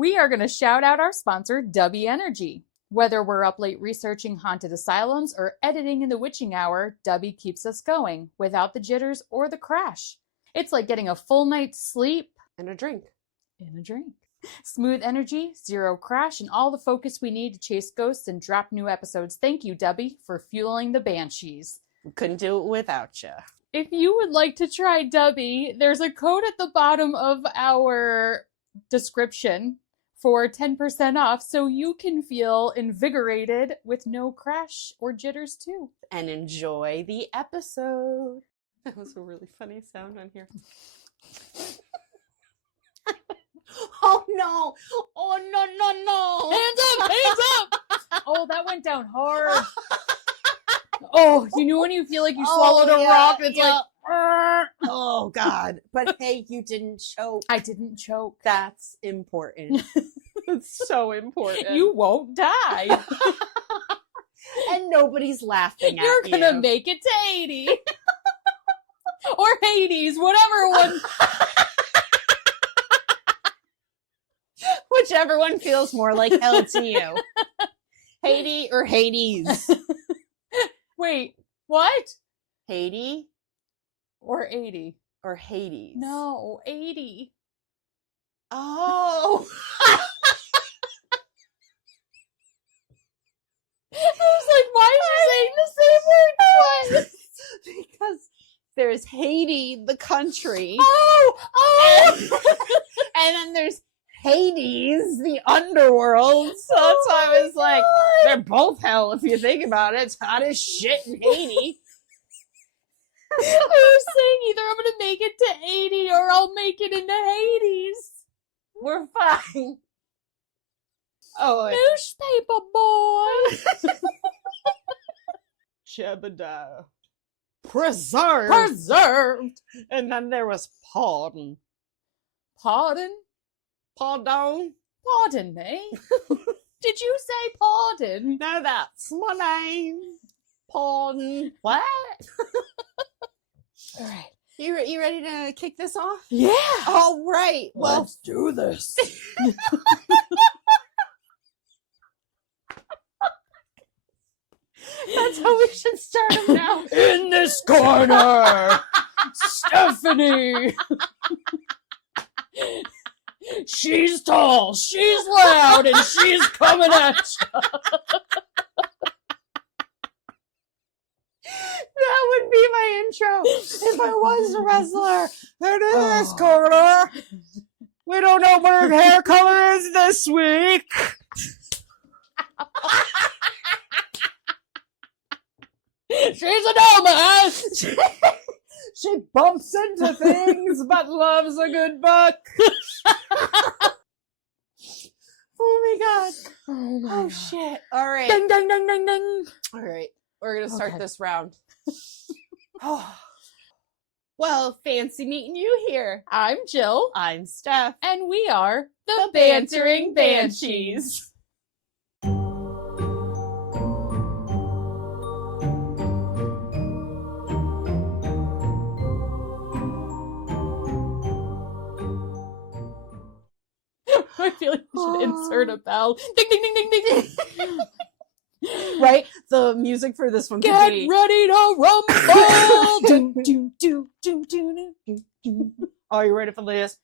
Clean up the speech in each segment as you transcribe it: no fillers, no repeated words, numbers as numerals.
We are going to shout out our sponsor, Dubby Energy. Whether we're up late researching haunted asylums or editing in the witching hour, Dubby keeps us going without the jitters or the crash. It's like getting a full night's sleep And a drink. in a drink. Smooth energy, zero crash, and all the focus we need to chase ghosts and drop new episodes. Thank you, Dubby, for fueling the Banshees. Couldn't do it without you. If you would like to try Dubby, there's a code at the bottom of our description for 10% off, so you can feel invigorated with no crash or jitters too. And enjoy the episode. That was a really funny sound on here. Oh no! Oh no! Hands up! Oh, that went down hard. Oh, you know when you feel like you swallowed a rock and it's like, oh God. But hey, you didn't choke. I didn't choke. That's important. It's so important. You won't die. And nobody's laughing at you. You're gonna make it to 80. Or Hades, whatever one. Whichever one feels more like hell to you. Haiti or Hades? Wait, what? Haiti Or 80? or Hades? No, 80. Oh. I was like, why is she saying the same word twice? Because there's Haiti, the country. Oh! And then there's Hades, the underworld. So that's why I was like, they're both hell if you think about it. It's hot as shit in Haiti. I was saying either I'm gonna make it to 80 or I'll make it into Hades. We're fine. Oh, Newspaper boy. Jebediah. Preserved. Preserved. And then there was pardon. Pardon? Pardon? Pardon me? Did you say pardon? No, that's my name. Pardon. What? All right. You ready to kick this off? Yeah. All right. Well, Let's do this. that's how we should start them now. In this corner, Stephanie. She's tall, she's loud, and she's coming at you. That would be my intro if I was a wrestler. And in this corner, we don't know what her hair color is this week. She's a dumbass. She bumps into things, but loves a good buck. Oh my God. Oh my God. Shit. All right. Ding, ding, ding, ding, ding. All right. We're going to start Okay. this round. Well, fancy meeting you here. I'm Jill, I'm Steph. and we are the Bantering Bantering Banshees. I feel like we should insert a bell. Ding, ding, ding, ding, ding. Right? The music for this one could Get be... ready to rumble. do, do, do, do, do, do, do. Are you ready for this?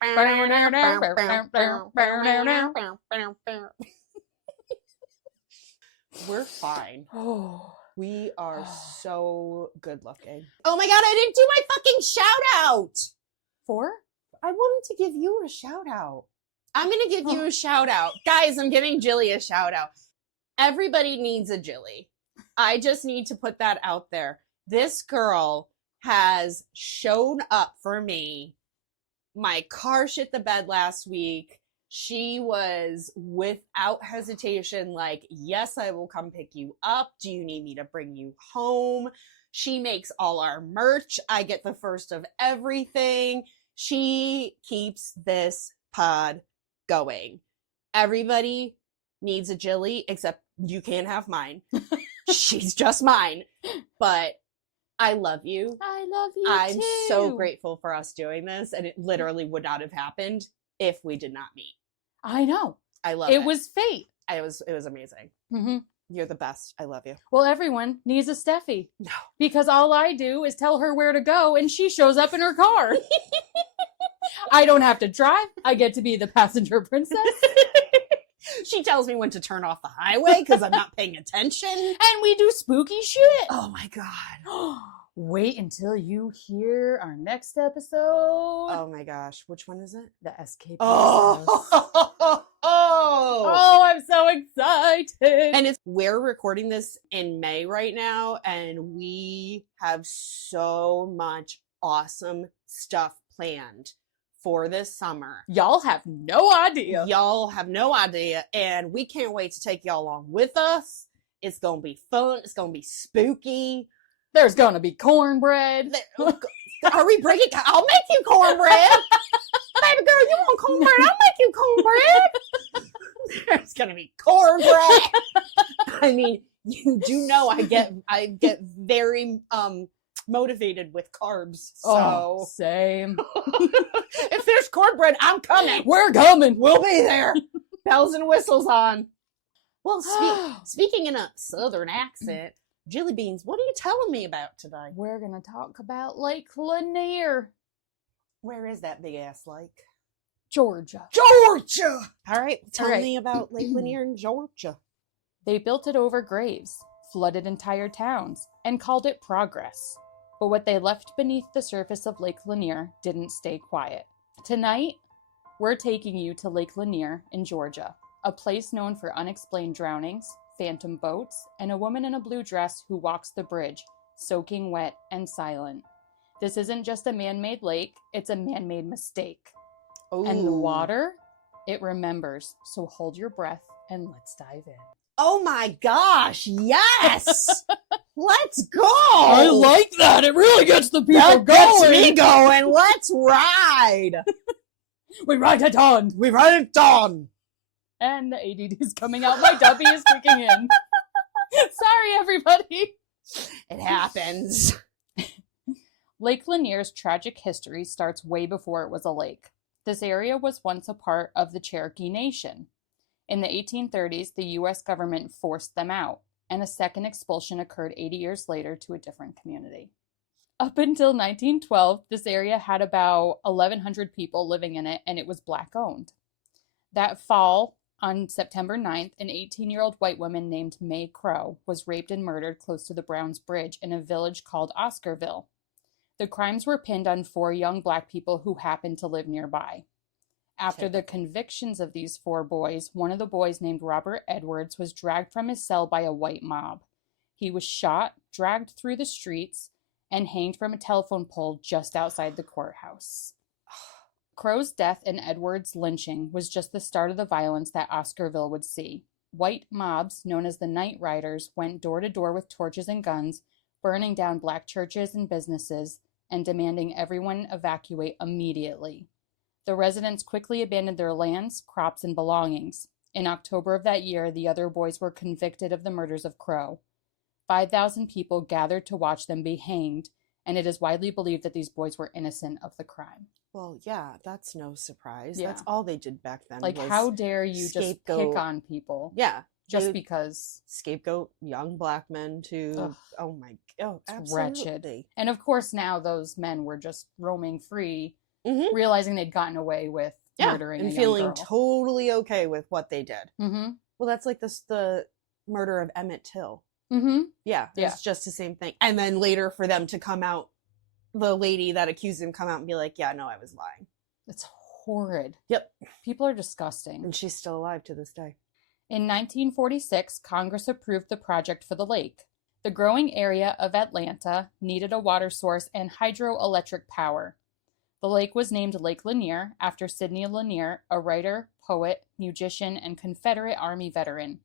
We're fine. Oh. We are so good looking. Oh my God, I didn't do my fucking shout out. Four? I wanted to give you a shout out. I'm going to give you a shout out. Guys, I'm giving Jilly a shout out. Everybody needs a Jilly. I just need to put that out there. This girl has shown up for me. My car shit the bed last week. She was without hesitation like, yes, I will come pick you up. Do you need me to bring you home? She makes all our merch. I get the first of everything. She keeps this pod going. Everybody needs a Jilly, except you can't have mine. She's just mine. But I love you. I love you I'm too. so grateful for us doing this, and it literally would not have happened if we did not meet. I know. I love it. It was fate. It was amazing. Mm-hmm. You're the best. I love you. Well, everyone needs a Steffi. No. Because all I do is tell her where to go and she shows up in her car. I don't have to drive. I get to be the passenger princess. She tells me when to turn off the highway because I'm not paying attention. And we do spooky shit. Oh my God. Wait until you hear our next episode. Oh my gosh. Which one is it? The escape. Oh. Oh, I'm so excited. And we're recording this in May right now, and we have so much awesome stuff planned for this summer. Y'all have no idea. Y'all have no idea, and we can't wait to take y'all along with us. It's gonna be fun. It's gonna be spooky. There's gonna be cornbread. Are we bringing? I'll make you cornbread. Baby girl, you want cornbread? I'll make you cornbread. There's gonna be cornbread. I mean, you do know I get very motivated with carbs. So Oh, same. if there's cornbread, I'm coming. We're coming. We'll be there. Bells and whistles on. Well, speaking in a southern accent, Jilly Beans, what are you telling me about today? We're gonna talk about Lake Lanier, Where is that big ass lake? Georgia. Georgia. All right, tell All right. me about Lake Lanier in Georgia. They built it over graves, flooded entire towns, and called it progress. But what they left beneath the surface of Lake Lanier didn't stay quiet. Tonight, we're taking you to Lake Lanier in Georgia, a place known for unexplained drownings, phantom boats, and a woman in a blue dress who walks the bridge, soaking wet and silent. This isn't just a man-made lake, it's a man-made mistake. And the Ooh. water, it remembers. So hold your breath and let's dive in. Oh my gosh, yes! Let's go! that. It really gets the people That gets me going. Let's ride. We ride it on. We ride it on. And the ADD is coming out. My dubby is kicking in. Sorry, everybody. It happens. Lake Lanier's tragic history starts way before it was a lake. This area was once a part of the Cherokee Nation. In the 1830s, the U.S. government forced them out, and a second expulsion occurred 80 years later to a different community. Up until 1912, this area had about 1,100 people living in it, and it was Black-owned. That fall, on September 9th, an 18-year-old white woman named May Crow was raped and murdered close to the Browns Bridge in a village called Oscarville. The crimes were pinned on 4 young Black people who happened to live nearby. After the convictions of these 4 boys, one of the boys named Robert Edwards was dragged from his cell by a white mob. He was shot, dragged through the streets, and hanged from a telephone pole just outside the courthouse. Crow's death and Edwards' lynching was just the start of the violence that Oscarville would see. White mobs, known as the Night Riders, went door to door with torches and guns, burning down Black churches and businesses, and demanding everyone evacuate immediately. The residents quickly abandoned their lands, crops, and belongings. In October of that year, the other boys were convicted of the murders of Crow. 5,000 people gathered to watch them be hanged, and it is widely believed that these boys were innocent of the crime. Well, yeah, that's no surprise. Yeah. That's all they did back then. Like, was how dare you just scapegoat. pick on people Yeah. just Dude, because. scapegoat young Black men to, Ugh. oh my, oh, It's absolutely. wretched. And of course, now those men were just roaming free, Mhm. realizing they'd gotten away with murdering and a young feeling girl. totally okay with what they did. Mm-hmm. Well, that's like the murder of Emmett Till. Mm-hmm. Yeah, Yeah. it's just the same thing. And then later for them to come out, the lady that accused him come out and be like, yeah, no, I was lying. It's horrid. Yep. People are disgusting. And she's still alive to this day. In 1946, Congress approved the project for the lake. The growing area of Atlanta needed a water source and hydroelectric power. The lake was named Lake Lanier after Sidney Lanier, a writer, poet, musician, and Confederate Army veteran.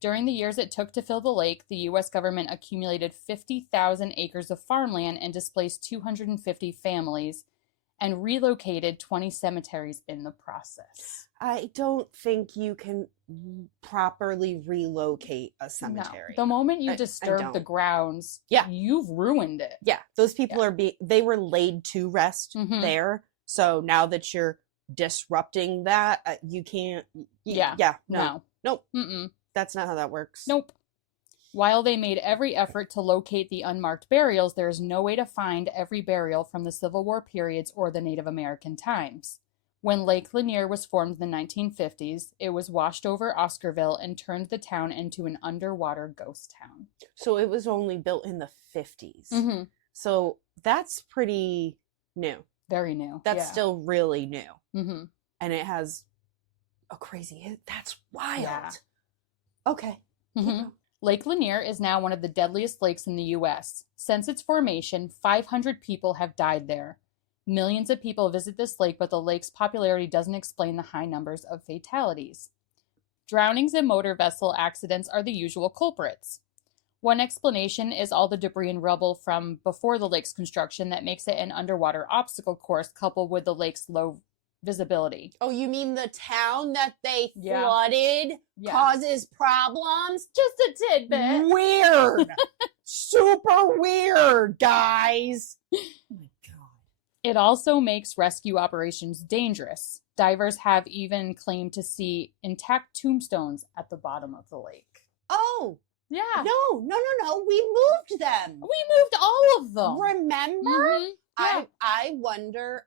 During the years it took to fill the lake, the U.S. government accumulated 50,000 acres of farmland and displaced 250 families, and relocated 20 cemeteries in the process. I don't think you can properly relocate a cemetery. No. The moment you I disturb the don't. grounds, Yeah. you've ruined it. Yeah, those people are they were laid to rest Mhm. there. So now that you're disrupting that. You can't. Yeah. Yeah. No. Nope. Mm-mm. That's not how that works. Nope. While they made every effort to locate the unmarked burials, there is no way to find every burial from the Civil War periods or the Native American times. When Lake Lanier was formed in the 1950s, it was washed over Oscarville and turned the town into an underwater ghost town. So it was only built in the 50s. Mm-hmm. So that's pretty new. Very new. That's yeah. still really new. Mm-hmm. And it has a crazy hit. That's wild. Yeah. Okay. Mm-hmm. Lake Lanier is now one of the deadliest lakes in the U.S. Since its formation, 500 people have died there. Millions of people visit this lake, but the lake's popularity doesn't explain the high numbers of fatalities. Drownings and motor vessel accidents are the usual culprits. One explanation is all the debris and rubble from before the lake's construction that makes it an underwater obstacle course, coupled with the lake's low visibility. Oh, you mean the town that they Yeah. flooded Yeah. causes problems? Just a tidbit. Weird. Super weird, guys. Oh my God. It also makes rescue operations dangerous. Divers have even claimed to see intact tombstones at the bottom of the lake. Oh, Yeah. no. We moved them. We moved all of them. Remember? Mhm. Yeah. I wonder,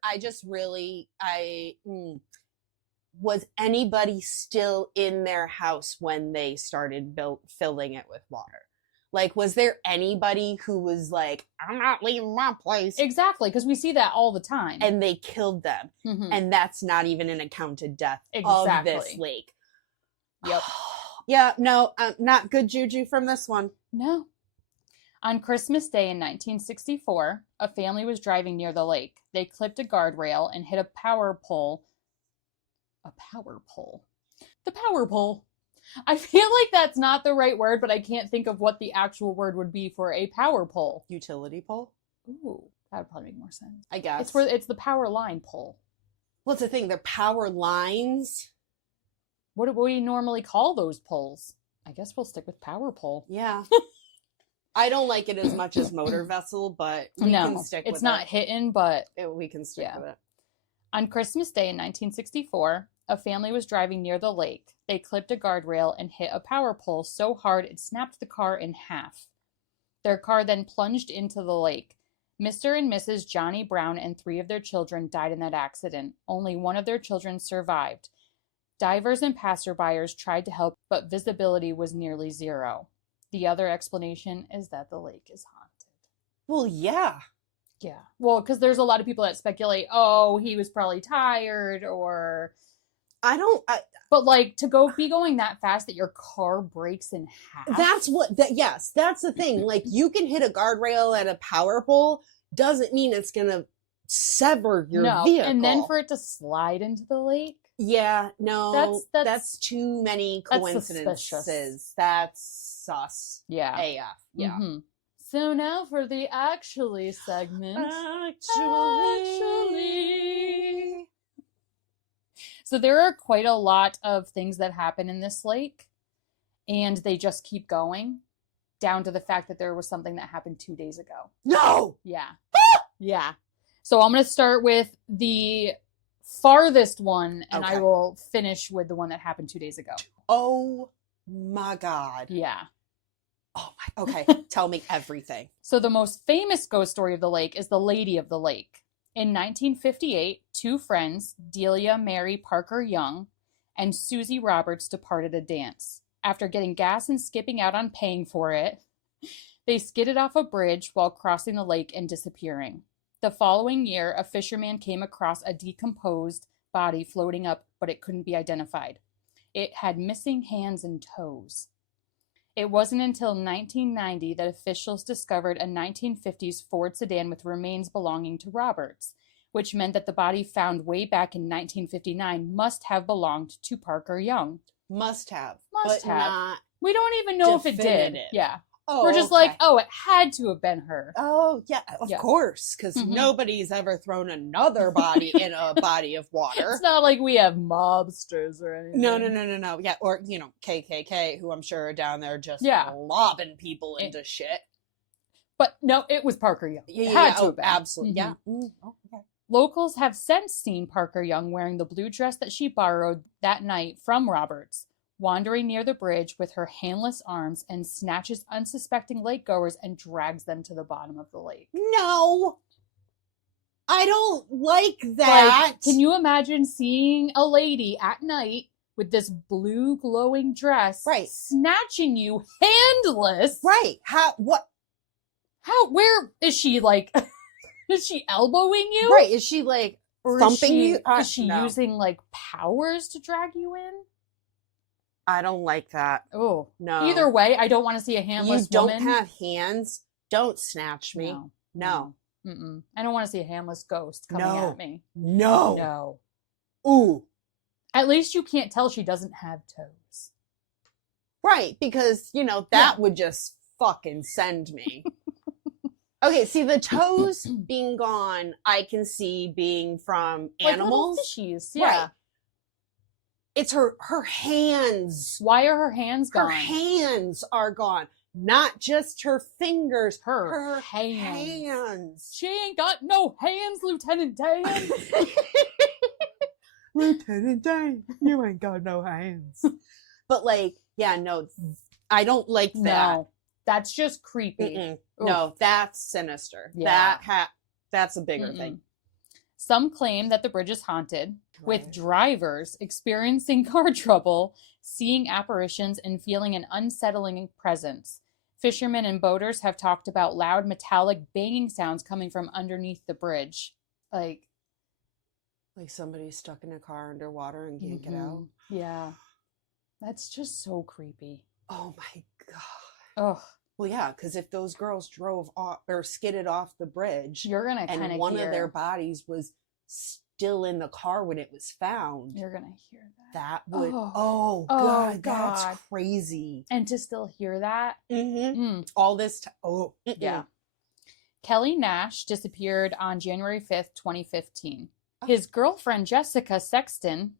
was anybody still in their house when they started filling it with water? Like, was there anybody who was like, I'm not leaving my place? Exactly, because we see that all the time. And they killed them. Mhm. And that's not even an accounted death Exactly. of this lake. Yep. Yeah, no, not good juju from this one. No. On Christmas Day in 1964, a family was driving near the lake. They clipped a guardrail and hit a power pole. A power pole? The power pole. I feel like that's not the right word, but I can't think of what the actual word would be for a power pole. Utility pole? Ooh, that would probably make more sense. I guess. It's the power line pole. What's the thing? They're power lines? What do we normally call those poles? I guess we'll stick with power pole. Yeah. I don't like it as much as motor vessel, but we can stick with it. It's not hidden, but We can stick with it. On Christmas Day in 1964, a family was driving near the lake. They clipped a guardrail and hit a power pole so hard it snapped the car in half. Their car then plunged into the lake. Mr. and Mrs. Johnny Brown and 3 of their children died in that accident. Only one of their children survived. Divers and passerbyers tried to help, but visibility was nearly zero. The other explanation is that the lake is haunted. Well, yeah. Yeah. Well, because there's a lot of people that speculate, oh, he was probably tired, or... But, like, to be going that fast that your car breaks in half? Yes, that's the thing. Like, you can hit a guardrail at a power pole, doesn't mean it's gonna sever your vehicle. And then for it to slide into the lake? Yeah, no, that's too many That's coincidences. suspicious. That's sus. Yeah. AF. Yeah. Mm-hmm. So now for the actually segment. Actually. So there are quite a lot of things that happen in this lake, and they just keep going, down to the fact that there was something that happened 2 days ago. No! Yeah. Yeah. So I'm going to start with the farthest one, and I will finish with the one that happened 2 days ago. Oh my God. Yeah. Oh my, okay. Tell me everything. So the most famous ghost story of the lake is the Lady of the Lake. In 1958, 2 friends, Delia Mary Parker Young and Susie Roberts, departed a dance. After getting gas and skipping out on paying for it, they skidded off a bridge while crossing the lake and disappearing. The following year, a fisherman came across a decomposed body floating up, but it couldn't be identified. It had missing hands and toes. It wasn't until 1990 that officials discovered a 1950s Ford sedan with remains belonging to Roberts, which meant that the body found way back in 1959 must have belonged to Parker Young. Must have. Must but have. Not we don't even know if it did. definitive. Yeah. Oh, We're just like, oh, it had to have been her. Oh, yeah, of course, because Mhm. nobody's ever thrown another body in a body of water. It's not like we have mobsters or anything. No. Yeah, or, KKK, who I'm sure are down there just lobbing people into shit. But no, it was Parker Young. Yeah, It had to have been. absolutely. Mhm. Yeah. Okay. Locals have since seen Parker Young wearing the blue dress that she borrowed that night from Roberts, wandering near the bridge with her handless arms, and snatches unsuspecting lakegoers and drags them to the bottom of the lake. No. I don't like that. Like, can you imagine seeing a lady at night with this blue glowing dress, right, snatching you handless? Right. Where is she, like, is she elbowing you? Right. Is she, like, thumping you? Is she using, like, powers to drag you in? I don't like that. Oh. No. Either way, I don't want to see a handless woman. You don't have hands. Don't snatch me. No. Mm-mm. I don't want to see a handless ghost coming at me. No. Ooh. At least you can't tell she doesn't have toes. Right, because, that would just fucking send me. Okay, see, the toes being gone, I can see being from animals. Like little fishies, yeah. Right. It's her hands. Why are her hands gone? Her hands are gone. Not just her fingers, her hands. hands. She ain't got no hands, Lieutenant Dan. Lieutenant Dan, you ain't got no hands. But no, I don't like that. No, that's just creepy. No, that's sinister. Yeah. That's a bigger thing. Some claim that the bridge is haunted, with drivers experiencing car trouble, seeing apparitions, and feeling an unsettling presence. Fishermen and boaters have talked about loud metallic banging sounds coming from underneath the bridge. Like somebody's stuck in a car underwater and can't get out. Yeah. That's just so creepy. Oh my God. Oh. Well, yeah, because if those girls drove off or skidded off the bridge, you're gonna kind of and one of their bodies was still in the car when it was found, you're gonna hear that. That would. Oh God, that's crazy. And to still hear that, all this time. Yeah. Kelly Nash disappeared on January 5th, 2015. His girlfriend Jessica Sexton.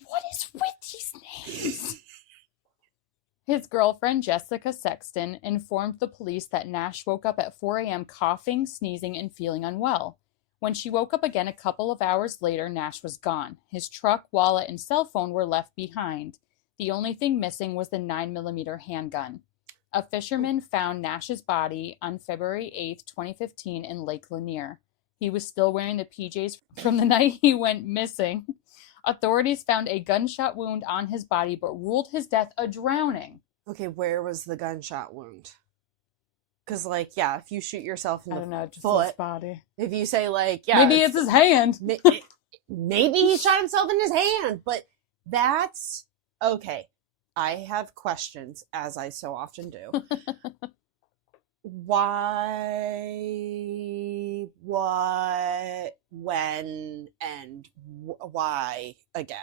What is with these names? His girlfriend, Jessica Sexton, informed the police that Nash woke up at 4 a.m. coughing, sneezing, and feeling unwell. When she woke up again a couple of hours later, Nash was gone. His truck, wallet, and cell phone were left behind. The only thing missing was the 9mm handgun. A fisherman found Nash's body on February 8th, 2015 in Lake Lanier. He was still wearing the PJs from the night he went missing. Authorities found a gunshot wound on his body, but ruled his death a drowning. Okay, where was the gunshot wound? Because, if you shoot yourself in the foot, his body. If you say, maybe it's his hand. Maybe he shot himself in his hand, but that's okay. I have questions, as I so often do. Why, what, when, and why again?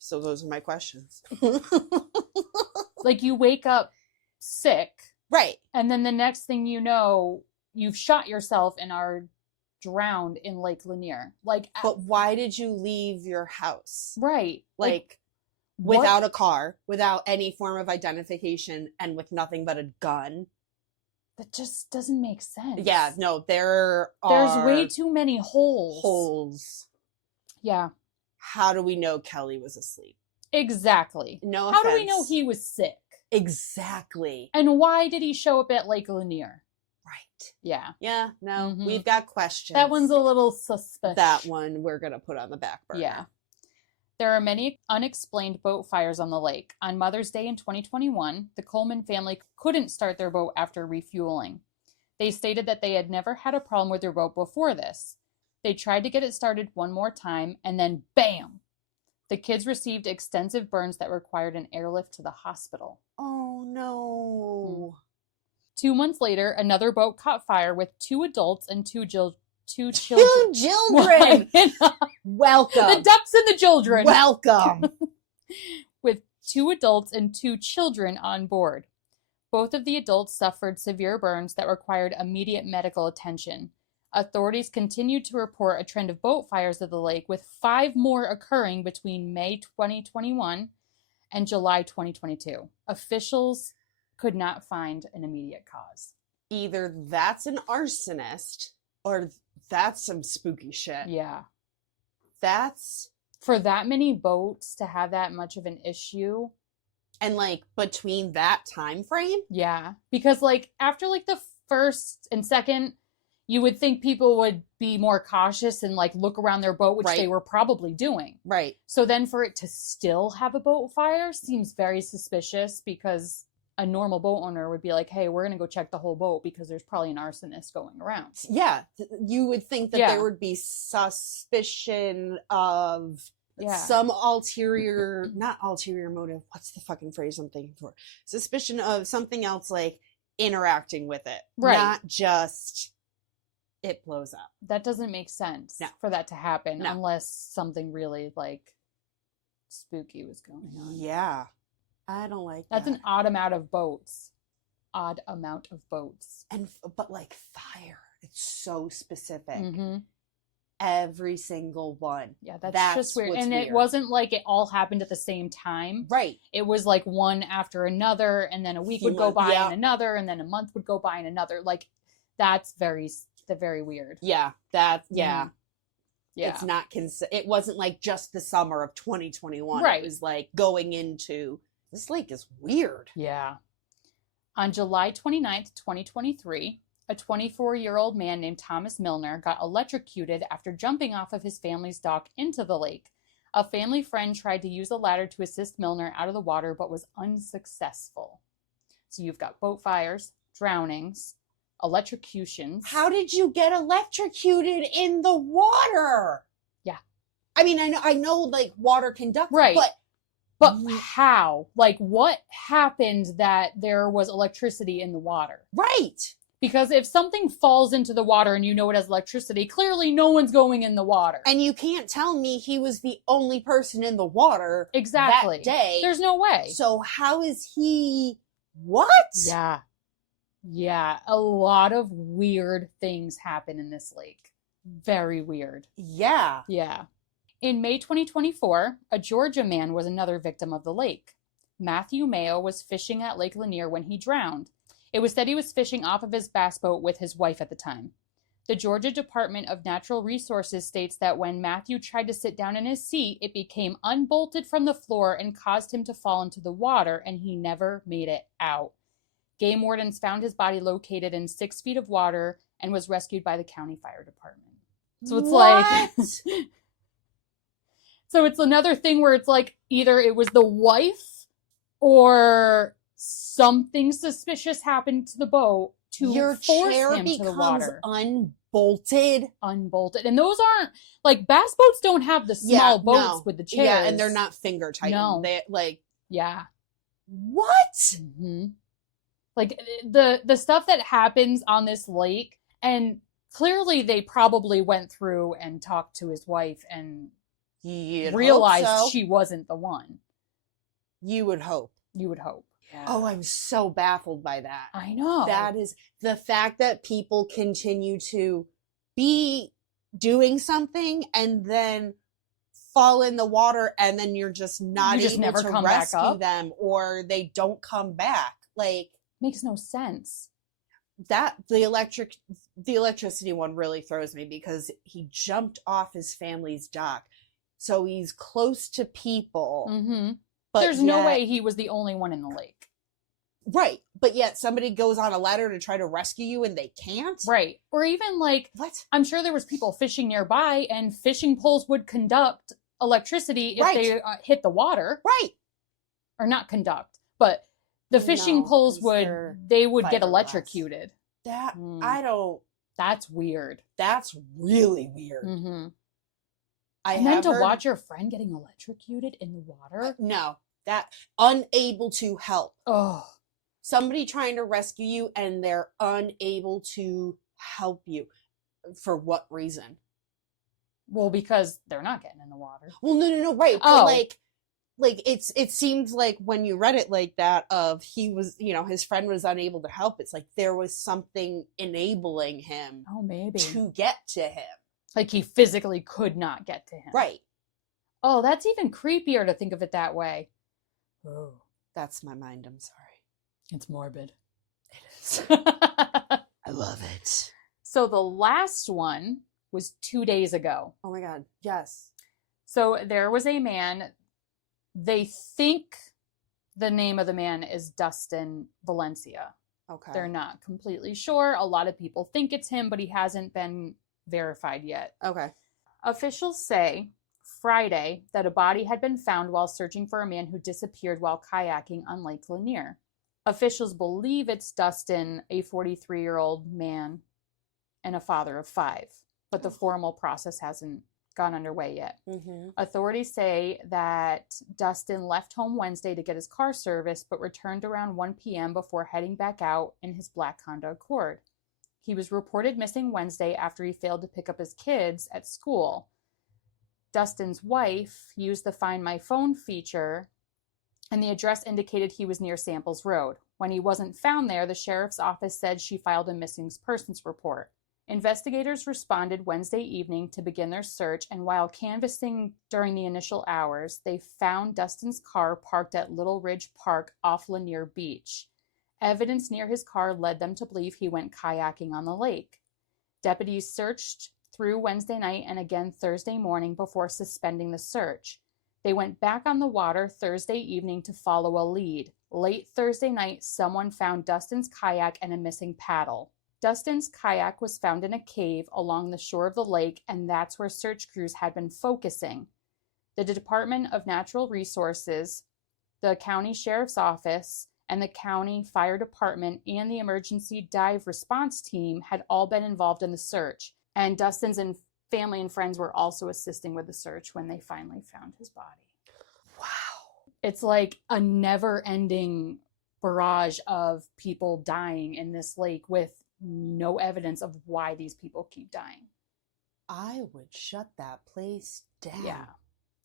So those are my questions. You wake up sick. Right. And then the next thing you know, you've shot yourself and are drowned in Lake Lanier. But why did you leave your house? Right. Without a car, without any form of identification, and with nothing but a gun. That just doesn't make sense. Yeah, no, there's way too many holes. Yeah. How do we know Kelly was asleep? Exactly. No offense. How do we know he was sick? Exactly. And why did he show up at Lake Lanier? Right. Yeah. Yeah, no, we've got questions. That one's a little suspicious. That one we're going to put on the back burner. Yeah. There are many unexplained boat fires on the lake. On Mother's Day in 2021, the Coleman family couldn't start their boat after refueling. They stated that they had never had a problem with their boat before this. They tried to get it started one more time, and then bam! The kids received extensive burns that required an airlift to the hospital. Oh, no. 2 months later, another boat caught fire with 2 adults and 2 children. 2 children! Welcome. The ducks and the children. Welcome. With 2 adults and 2 children on board. Both of the adults suffered severe burns that required immediate medical attention. Authorities continued to report a trend of boat fires at the lake, with 5 more occurring between May 2021 and July 2022. Officials could not find an immediate cause. Either that's an arsonist or that's some spooky shit. Yeah. That's... For that many boats to have that much of an issue. And, like, between that time frame? Yeah. Because, like, after, like, the first and second, you would think people would be more cautious and, like, look around their boat, which Right. they were probably doing. Right. So then for it to still have a boat fire seems very suspicious, because a normal boat owner would be like, hey, we're going to go check the whole boat because there's probably an arsonist going around. Yeah. You would think that Yeah. there would be suspicion of Yeah. some ulterior, not ulterior motive. What's the fucking phrase I'm thinking for? Suspicion of something else, like, interacting with it. Right. Not just it blows up. That doesn't make sense No. for that to happen No. unless something really, like, spooky was going on. Yeah. I don't like That's that. an odd amount of boats. Odd amount of boats. But like fire, it's so specific. Mm-hmm. Every single one. Yeah, that's just weird. And it wasn't like it all happened at the same time. Right. It was like one after another, and then a week would go by and another, and then a month would go by and another. Like, that's very weird. Yeah. Yeah. Yeah. It's not, it wasn't like just the summer of 2021. Right. It was like going into, this lake is weird. Yeah. On July 29th, 2023, a 24-year-old man named Thomas Milner got electrocuted after jumping off of his family's dock into the lake. A family friend tried to use a ladder to assist Milner out of the water, but was unsuccessful. So you've got boat fires, drownings, electrocutions. How did you get electrocuted in the water? Yeah. I mean, I know like water conducts, Right. But how? Like, what happened that there was electricity in the water? right. Because if something falls into the water and you know it has electricity, clearly no one's going in the water. And you can't tell me he was the only person in the water Exactly. that day. There's no way. So how is he... What? Yeah. Yeah. A lot of weird things happen in this lake. Very weird. Yeah. Yeah. In May 2024, a Georgia man was another victim of the lake. Matthew Mayo was fishing at Lake Lanier when he drowned. It was said he was fishing off of his bass boat with his wife at the time. The Georgia Department of Natural Resources states that when Matthew tried to sit down in his seat, it became unbolted from the floor and caused him to fall into the water, and he never made it out. Game wardens found his body located in 6 feet of water and was rescued by the county fire department. So it's like... So it's another thing where it's like either it was the wife or something suspicious happened to the boat to Your force chair him to the water. unbolted. Unbolted. And those aren't, like, bass boats don't have the small boats with the chairs. Yeah, and they're not finger tightened. No. They, like... Yeah. What? Mm-hmm. Like, the stuff that happens on this lake, and clearly they probably went through and talked to his wife and realized she wasn't the one. You would hope. You would hope. Yeah. Oh, I'm so baffled by that. I know. That is the fact that people continue to be doing something and then fall in the water, and then you're just not able never to come back rescue up. them, or they don't come back. Like, makes no sense. That the electricity one really throws me, because he jumped off his family's dock, so he's close to people. Mm-hmm. But there's no way he was the only one in the lake. Right. But yet somebody goes on a ladder to try to rescue you and they can't? Right. Or even like, what? I'm sure there was people fishing nearby, and fishing poles would conduct electricity if they hit the water. Right. Or not conduct, but the fishing poles would get electrocuted. That, That's weird. That's really weird. Mm-hmm. And then to watch your friend getting electrocuted in the water? No. That, unable to help. Oh. Somebody trying to rescue you and they're unable to help you. For what reason? Well, because they're not getting in the water. Well, no, right. But like it seems like when you read it like that, of he was, his friend was unable to help, it's like there was something enabling him to get to him. Like he physically could not get to him. Right. Oh, that's even creepier to think of it that way. Oh, that's my mind. I'm sorry. It's morbid. It is. I love it. So the last one was 2 days ago. Oh my God. Yes. So there was a man, they think the name of the man is Dustin Valencia. Okay. They're not completely sure. A lot of people think it's him, but he hasn't been verified yet. Okay. Officials say Friday that a body had been found while searching for a man who disappeared while kayaking on Lake Lanier. Officials believe it's Dustin, a 43-year-old man and a father of 5, but the formal process hasn't gone underway yet. Mm-hmm. Authorities say that Dustin left home Wednesday to get his car serviced, but returned around 1 p.m. before heading back out in his black Honda Accord. He was reported missing Wednesday after he failed to pick up his kids at school. Dustin's wife used the Find My Phone feature, and the address indicated he was near Samples Road. When he wasn't found there, the sheriff's office said she filed a missing persons report. Investigators responded Wednesday evening to begin their search, and while canvassing during the initial hours, they found Dustin's car parked at Little Ridge Park off Lanier Beach. Evidence near his car led them to believe he went kayaking on the lake. Deputies searched through Wednesday night and again Thursday morning before suspending the search. They went back on the water Thursday evening to follow a lead. Late Thursday night, someone found Dustin's kayak and a missing paddle. Dustin's kayak was found in a cave along the shore of the lake, and that's where search crews had been focusing. The Department of Natural Resources, the county sheriff's office, and the county fire department and the emergency dive response team had all been involved in the search. And Dustin's family and friends were also assisting with the search when they finally found his body. Wow. It's like a never-ending barrage of people dying in this lake with no evidence of why these people keep dying. I would shut that place down. Yeah.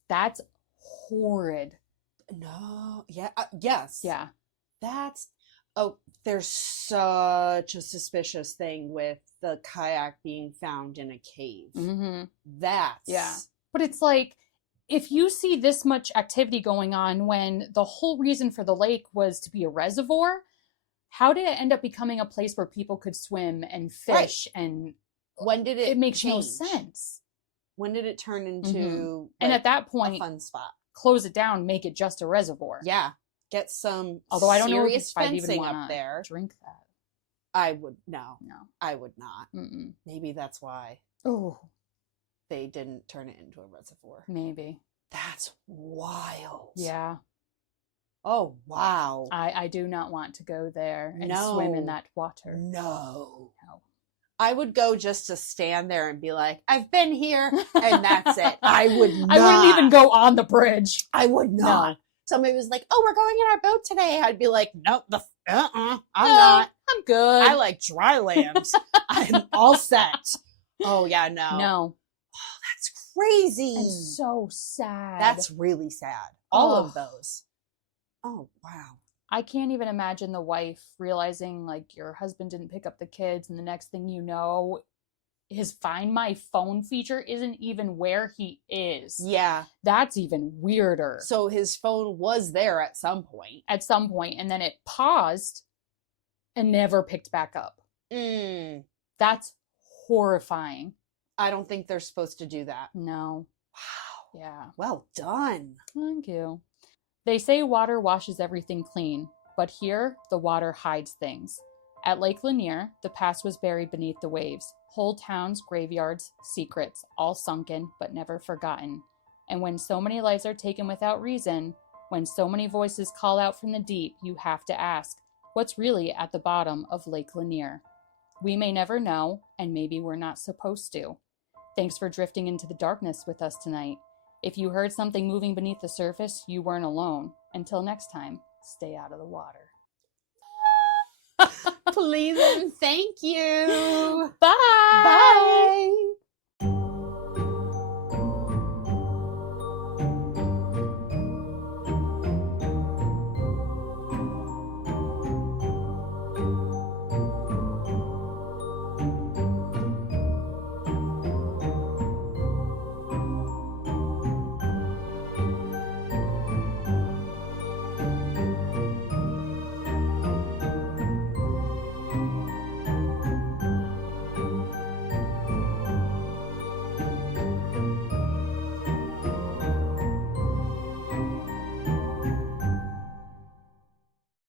That's horrid. No. Yeah. Yes. Yeah. There's such a suspicious thing with the kayak being found in a cave. Mm-hmm. Yeah. But it's like, if you see this much activity going on when the whole reason for the lake was to be a reservoir, how did it end up becoming a place where people could swim and fish? Right. And when did it makes change? No sense. When did it turn into and at that point, a fun spot? Close it down, make it just a reservoir. Yeah. Get some Although I don't know serious if I'd fencing even up there. Drink that. I would no. No. I would not. Mm-mm. Maybe that's why they didn't turn it into a reservoir. Maybe. That's wild. Yeah. Oh, wow. I do not want to go there and swim in that water. No. I would go just to stand there and be like, I've been here, and that's it. I would not. I wouldn't even go on the bridge. I would not. No. Somebody was like, oh, we're going in our boat today. I'd be like, nope, I'm not. I'm good. I like dry land. I'm all set. Oh, yeah, no. No. Oh, that's crazy. And so sad. That's really sad. All of those. Oh, wow. I can't even imagine the wife realizing, like, your husband didn't pick up the kids, and the next thing you know, his Find My Phone feature isn't even where he is. Yeah. That's even weirder. So his phone was there at some point. At some point, and then it paused and never picked back up. That's horrifying. I don't think they're supposed to do that. No. Wow. Yeah. Well done. Thank you. They say water washes everything clean, but here, the water hides things. At Lake Lanier, the past was buried beneath the waves. Whole towns, graveyards, secrets, all sunken but never forgotten. And when so many lives are taken without reason, when so many voices call out from the deep, you have to ask, what's really at the bottom of Lake Lanier? We may never know, and maybe we're not supposed to. Thanks for drifting into the darkness with us tonight. If you heard something moving beneath the surface, you weren't alone. Until next time, stay out of the water. Please and thank you. Bye. Bye.